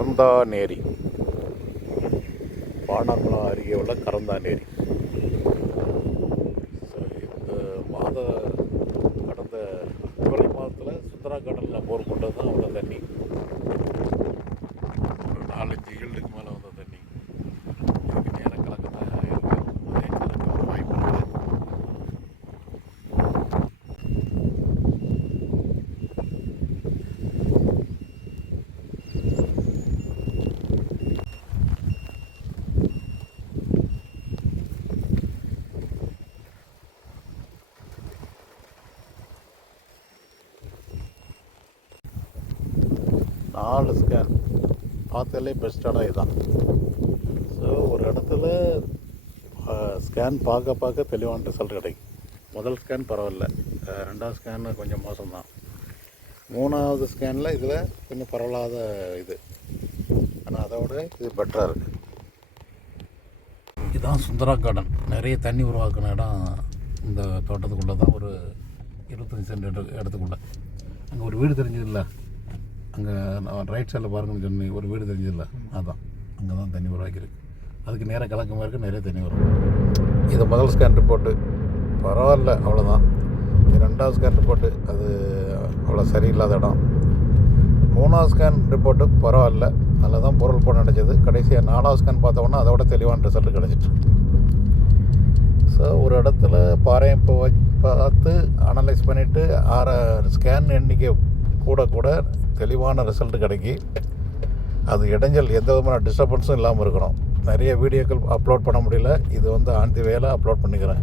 கரந்தானேரி, பாணாங்குளம் அருகே உள்ள கரந்தானேரி. இந்த மாத கடந்த பிப்ரவரி மாதத்தில் சுந்தரா கடலில் போர் கொண்டது தான் வந்த தண்ணி. ஒரு 4-5 ஈல்டுக்கு மேலே வந்த தண்ணி. இதுக்கு நேர கலக்கம் தான் இருக்குது. அதே கலக்க ஒரு வாய்ப்பு இருக்குது. நாலு ஸ்கேன் பார்த்தாலே பெஸ்ட்டான இதுதான். ஸோ ஒரு இடத்துல ஸ்கேன் பார்க்க தெளிவான ரிசல்ட் கிடைக்கும். முதல் ஸ்கேன் பரவாயில்ல, ரெண்டாவது ஸ்கேன் கொஞ்சம் மோசம்தான், மூணாவது ஸ்கேனில் இதில் கொஞ்சம் பரவாயில்லாத இது, ஆனால் அதோட இது பெட்டராக இருக்குது. இதுதான் சுந்தரா கார்டன். நிறைய தண்ணி உருவாக்குன இடம் இந்த தோட்டத்துக்குள்ளே தான். ஒரு 25 சென்ட் இடத்துக்குள்ளே அங்கே ஒரு வீடு தெரிஞ்சதில்லை, அங்கே ரைட் சைடில் பாருங்கன்னு சொன்னி ஒரு வீடு தெரிஞ்சதில்லை, அதுதான் அங்கே தான் தண்ணி உருவாக்கியிருக்கு. அதுக்கு நேராக கலக்கமாக இருக்குது, நிறைய தண்ணி வரும். இது முதல் ஸ்கேன் ரிப்போர்ட்டு பரவாயில்ல, அவ்வளோதான். ரெண்டாவது ஸ்கேன் ரிப்போர்ட்டு அது அவ்வளோ சரியில்லாத இடம். மூணாவது ஸ்கேன் ரிப்போர்ட்டு பரவாயில்ல, அதில் தான் பொருள் போட நினச்சது. கடைசியாக 4வது ஸ்கேன் பார்த்தோன்னா அதோட தெளிவான ரிசல்ட் கிடச்சிட்டு. ஸோ ஒரு இடத்துல பாறையை இப்போ பார்த்து அனலைஸ் பண்ணிவிட்டு ஸ்கேன் எண்ணிக்கை கூட தெளிவான ரிசல்ட் கிடைக்கி, அது இடைஞ்சல் எந்த விதமான டிஸ்டர்பன்ஸும் இல்லாமல் இருக்கணும். நிறைய வீடியோக்கள் அப்லோட் பண்ண முடியல, இது ஆன் தி வேல அப்லோட் பண்ணிக்கிறேன்.